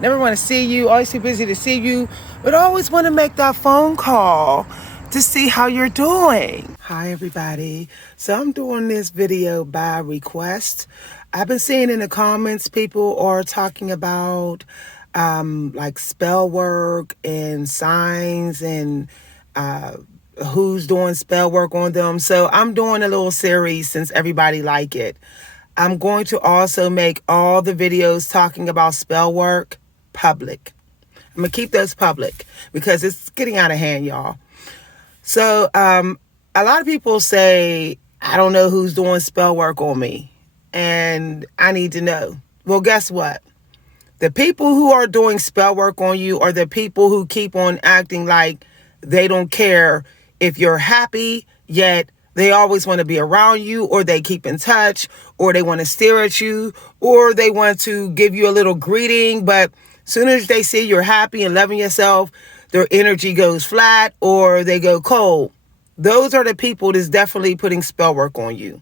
Never want to see you. Always too busy to see you. But always want to make that phone call to see how you're doing. Hi, everybody. So I'm doing this video by request. I've been seeing in the comments people are talking about like spell work and signs and who's doing spell work on them. So I'm doing a little series since everybody like it. I'm going to also make all the videos talking about spell work public. I'm going to keep those public because it's getting out of hand, y'all. So a lot of people say, I don't know who's doing spell work on me, and I need to know. Well, guess what? The people who are doing spell work on you are the people who keep on acting like they don't care if you're happy, yet they always want to be around you, or they keep in touch, or they want to stare at you, or they want to give you a little greeting. But as soon as they see you're happy and loving yourself, their energy goes flat or they go cold. Those are the people that's definitely putting spell work on you.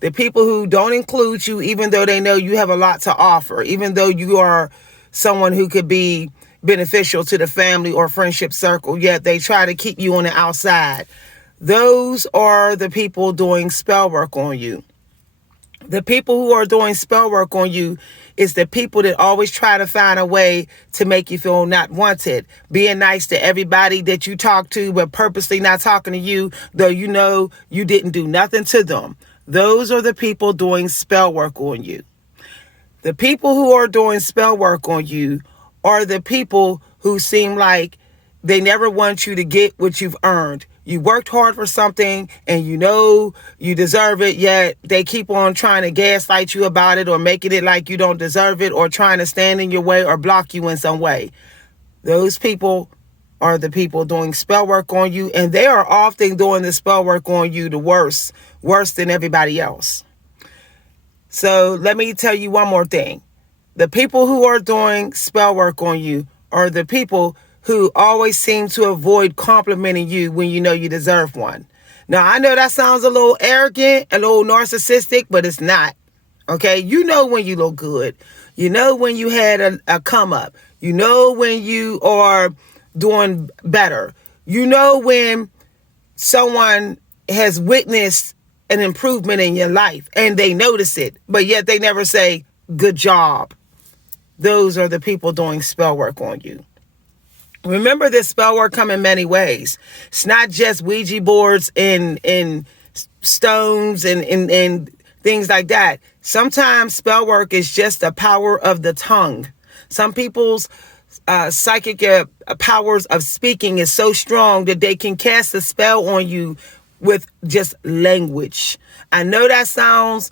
The people who don't include you, even though they know you have a lot to offer, even though you are someone who could be beneficial to the family or friendship circle, yet they try to keep you on the outside. Those are the people doing spell work on you. The people who are doing spell work on you is the people that always try to find a way to make you feel not wanted, being nice to everybody that you talk to, but purposely not talking to you, though you know you didn't do nothing to them. Those are the people doing spell work on you. The people who are doing spell work on you are the people who seem like they never want you to get what you've earned. You worked hard for something and you know you deserve it, yet they keep on trying to gaslight you about it or making it like you don't deserve it or trying to stand in your way or block you in some way. Those people are the people doing spell work on you, and they are often doing the spell work on you the worse than everybody else. So let me tell you one more thing. The people who are doing spell work on you are the people who always seem to avoid complimenting you when you know you deserve one. Now, I know that sounds a little arrogant, a little narcissistic, but it's not. Okay? You know when you look good. You know when you had a come up. You know when you are doing better. You know when someone has witnessed an improvement in your life and they notice it, but yet they never say, good job. Those are the people doing spell work on you. Remember, this spell work come in many ways. It's not just Ouija boards and stones and things like that. Sometimes spell work is just the power of the tongue. Some people's psychic powers of speaking is so strong that they can cast a spell on you with just language. I know that sounds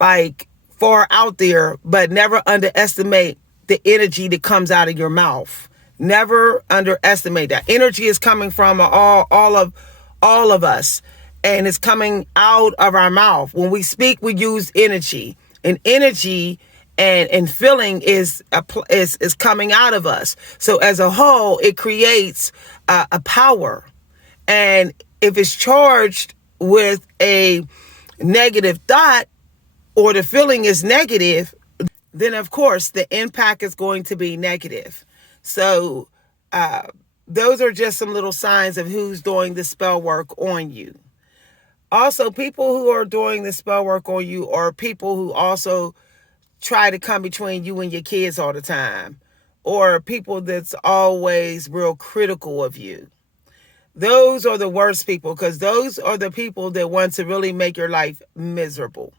like far out there, but never underestimate the energy that comes out of your mouth. Never underestimate that. Energy is coming from all of us, and it's coming out of our mouth. When we speak, we use energy, and energy and feeling is coming out of us. So as a whole, it creates a power, and if it's charged with a negative thought or the feeling is negative, then of course the impact is going to be negative. So those are just some little signs of who's doing the spell work on you. Also, people who are doing the spell work on you are people who also try to come between you and your kids all the time, or people that's always real critical of you. Those are the worst people, because those are the people that want to really make your life miserable,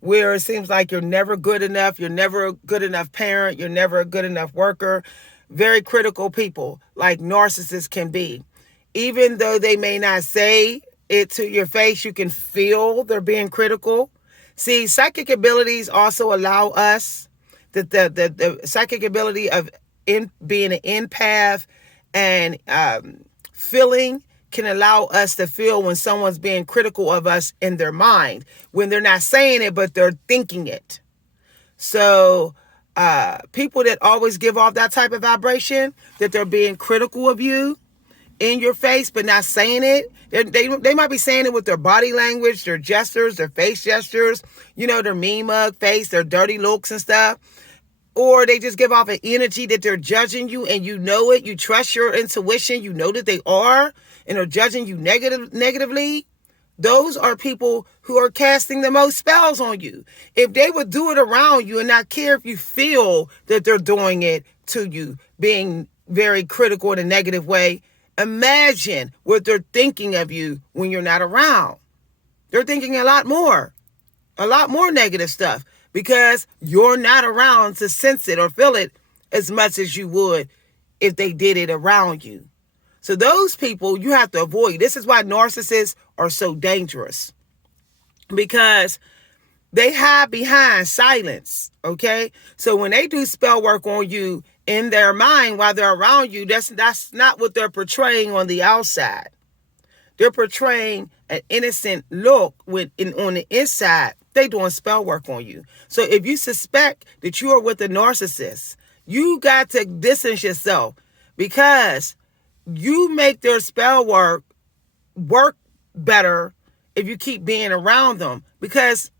where it seems like you're never good enough, you're never a good enough parent, you're never a good enough worker. Very critical people, like narcissists can be. Even though they may not say it to your face, you can feel they're being critical. See, psychic abilities also allow us the psychic ability of being an empath and feeling can allow us to feel when someone's being critical of us in their mind, when they're not saying it, but they're thinking it. So people that always give off that type of vibration, that they're being critical of you in your face, but not saying it. They might be saying it with their body language, their gestures, their face gestures, their mean mug face, their dirty looks and stuff. or they just give off an energy that they're judging you, and you know it. You trust your intuition. You know that they are, and are judging you negatively. Those are people who are casting the most spells on you. If they would do it around you and not care if you feel that they're doing it to you, being very critical in a negative way, imagine what they're thinking of you when you're not around. They're thinking a lot more negative stuff, because you're not around to sense it or feel it as much as you would if they did it around you. So those people you have to avoid. This is why narcissists are so dangerous, because they hide behind silence, okay? So when they do spell work on you in their mind while they're around you, that's not what they're portraying on the outside. They're portraying an innocent look on the inside. They doing spell work on you. So if you suspect that you are with a narcissist, you got to distance yourself, because you make their spell work better if you keep being around them, because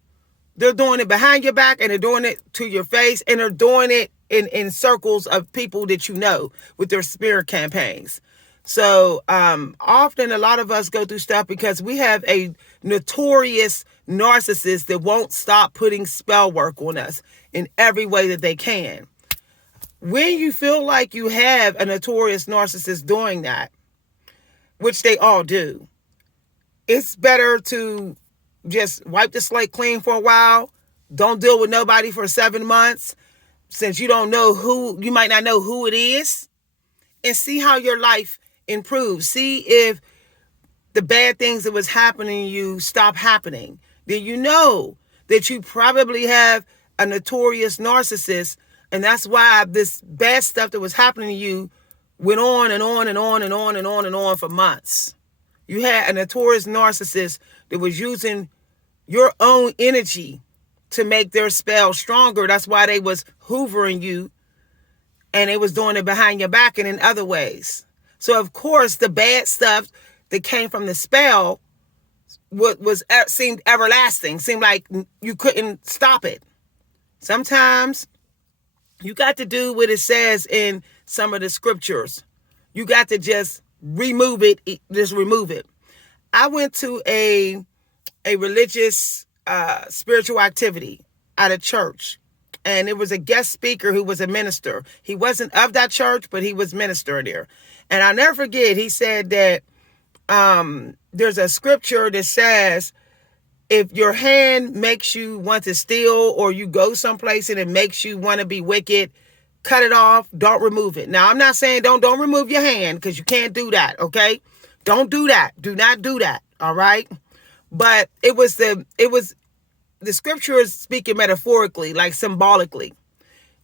they're doing it behind your back, and they're doing it to your face, and they're doing it in circles of people that you know with their smear campaigns. So often a lot of us go through stuff because we have a notorious narcissist that won't stop putting spell work on us in every way that they can. When you feel like you have a notorious narcissist doing that, which they all do, it's better to just wipe the slate clean for a while. Don't deal with nobody for 7 months, since you might not know who it is, and see how your life improves. See if the bad things that was happening to you stop happening. Then you know that you probably have a notorious narcissist, and that's why this bad stuff that was happening to you went on and on and on and on and on and on for months. You had a notorious narcissist that was using your own energy to make their spell stronger. That's why they was hoovering you, and they was doing it behind your back and in other ways. So of course the bad stuff that came from the spell seemed everlasting, seemed like you couldn't stop it. Sometimes you got to do what it says in some of the scriptures. You got to just remove it. Just remove it. I went to a religious spiritual activity at a church, and it was a guest speaker who was a minister. He wasn't of that church, but he was minister there. And I'll never forget, he said that there's a scripture that says, if your hand makes you want to steal, or you go someplace and it makes you want to be wicked, cut it off. Don't remove it. Now, I'm not saying don't remove your hand, because you can't do that, okay? Don't do that. Do not do that, all right? But it was the scripture is speaking metaphorically, like symbolically.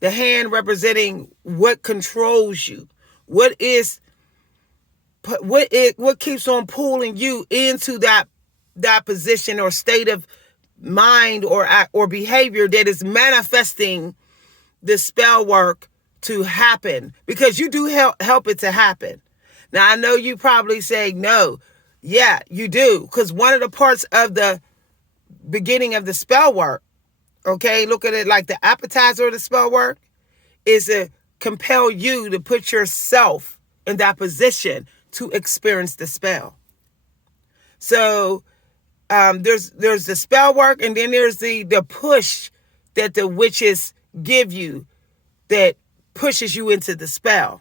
The hand representing what controls you, what keeps on pulling you into that position or state of mind or behavior that is manifesting the spell work to happen, because you do help it to happen. Now, I know you probably say no. Yeah, you do, because one of the parts of the beginning of the spell work, okay, look at it like the appetizer of the spell work, is to compel you to put yourself in that position to experience the spell. So there's the spell work, and then there's the push that the witches give you that pushes you into the spell.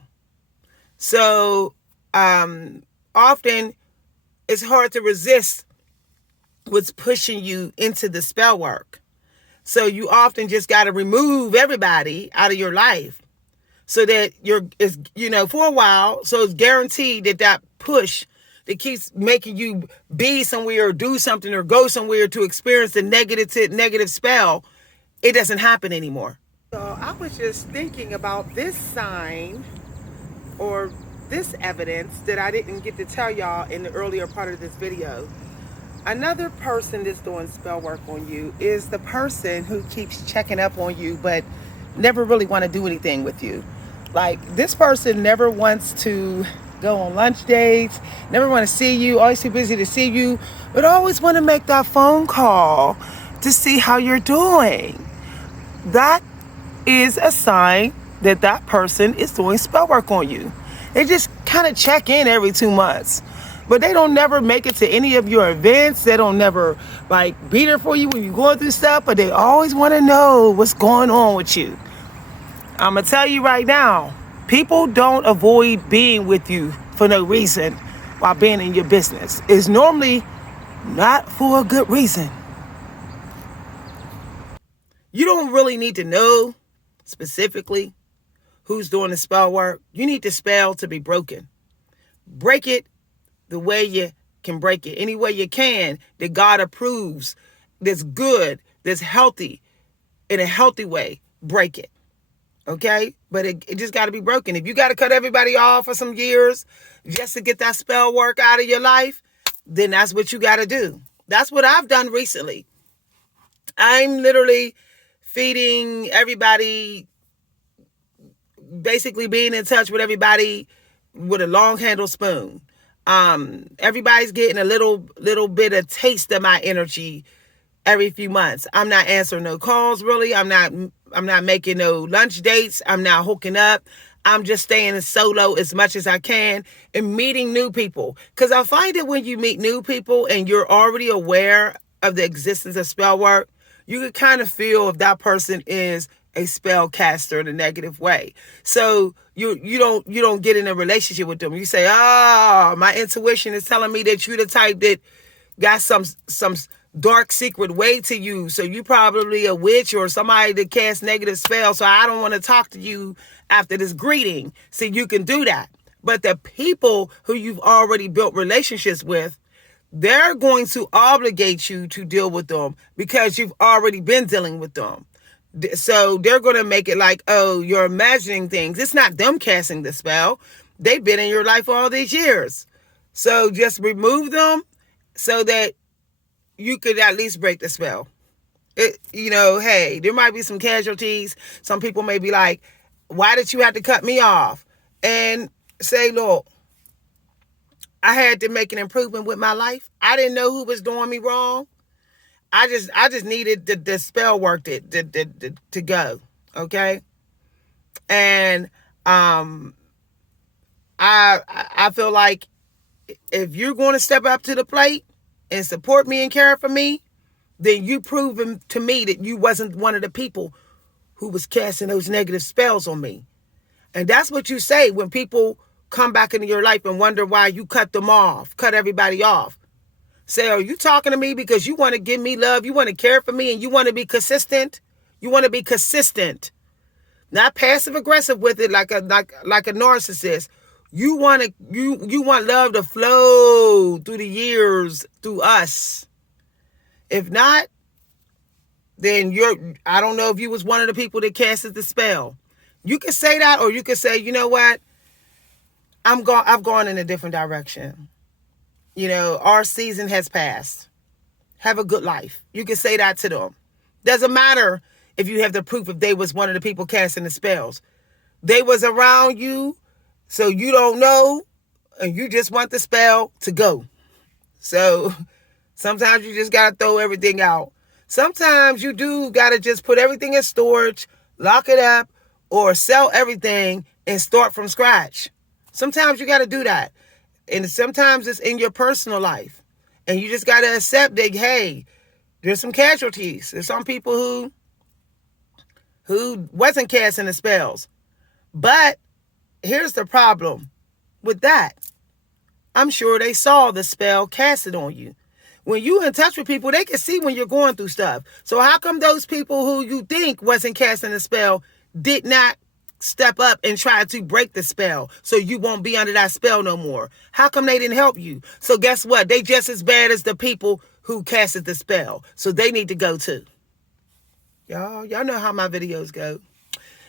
So often it's hard to resist what's pushing you into the spell work. So you often just got to remove everybody out of your life, so that for a while, so it's guaranteed that push that keeps making you be somewhere or do something or go somewhere to experience the negative spell, it doesn't happen anymore. So I was just thinking about this sign or this evidence that I didn't get to tell y'all in the earlier part of this video. Another person that's doing spell work on you is the person who keeps checking up on you but never really want to do anything with you. Like, this person never wants to go on lunch dates, never want to see you, always too busy to see you, but always want to make that phone call to see how you're doing. That is a sign that that person is doing spell work on you. They just kind of check in every 2 months. But they don't never make it to any of your events. They don't never like be there for you when you're going through stuff, but they always want to know what's going on with you. I'm going to tell you right now, people don't avoid being with you for no reason while being in your business. It's normally not for a good reason. You don't really need to know specifically who's doing the spell work. You need the spell to be broken. Break it the way you can break it, any way you can that God approves, that's good, that's healthy, in a healthy way. Break it. Okay? But it just got to be broken. If you got to cut everybody off for some years just to get that spell work out of your life, then that's what you got to do. That's what I've done recently. I'm literally feeding everybody, basically being in touch with everybody with a long handle spoon. Everybody's getting a little bit of taste of my energy every few months. I'm not answering no calls really. I'm not making no lunch dates. I'm not hooking up. I'm just staying solo as much as I can and meeting new people. Because I find that when you meet new people and you're already aware of the existence of spell work, you can kind of feel if that person is a spell caster in a negative way. So you don't get in a relationship with them. You say, oh, my intuition is telling me that you're the type that got some dark secret way to you. So you probably a witch or somebody that casts negative spells. So I don't want to talk to you after this greeting. So you can do that. But the people who you've already built relationships with, they're going to obligate you to deal with them because you've already been dealing with them. So they're going to make it like, oh, you're imagining things. It's not them casting the spell. They've been in your life all these years. So just remove them so that you could at least break the spell. Hey, there might be some casualties. Some people may be like, why did you have to cut me off? And say, look, I had to make an improvement with my life. I didn't know who was doing me wrong. I just needed the spell work to go. Okay. And I feel like if you're going to step up to the plate and support me and care for me, then you proven to me that you wasn't one of the people who was casting those negative spells on me. And that's what you say when people come back into your life and wonder why you cut them off, cut everybody off. Say, are you talking to me because you want to give me love, you want to care for me, and you want to be consistent? You want to be consistent, not passive aggressive with it like a narcissist. You want love to flow through the years through us. If not, then I don't know if you was one of the people that casted the spell. You could say that, or you could say, you know what? I've gone in a different direction. Our season has passed. Have a good life. You can say that to them. Doesn't matter if you have the proof if they was one of the people casting the spells. They was around you, so you don't know, and you just want the spell to go. So sometimes you just got to throw everything out. Sometimes you do got to just put everything in storage, lock it up, or sell everything and start from scratch. Sometimes you got to do that. And sometimes it's in your personal life. And you just got to accept that, hey, there's some casualties. There's some people who wasn't casting the spells. But here's the problem with that. I'm sure they saw the spell casted on you. When you in touch with people, they can see when you're going through stuff. So how come those people who you think wasn't casting the spell did not step up and try to break the spell so you won't be under that spell no more? How come they didn't help you? So guess what? They just as bad as the people who casted the spell. So they need to go too. Y'all know how my videos go.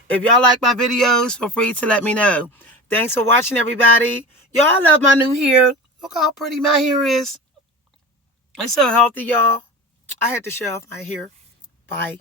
If y'all like my videos, feel free to let me know. Thanks for watching, everybody. Y'all, I love my new hair. Look how pretty my hair is. It's so healthy, y'all. I had to show off my hair. Bye.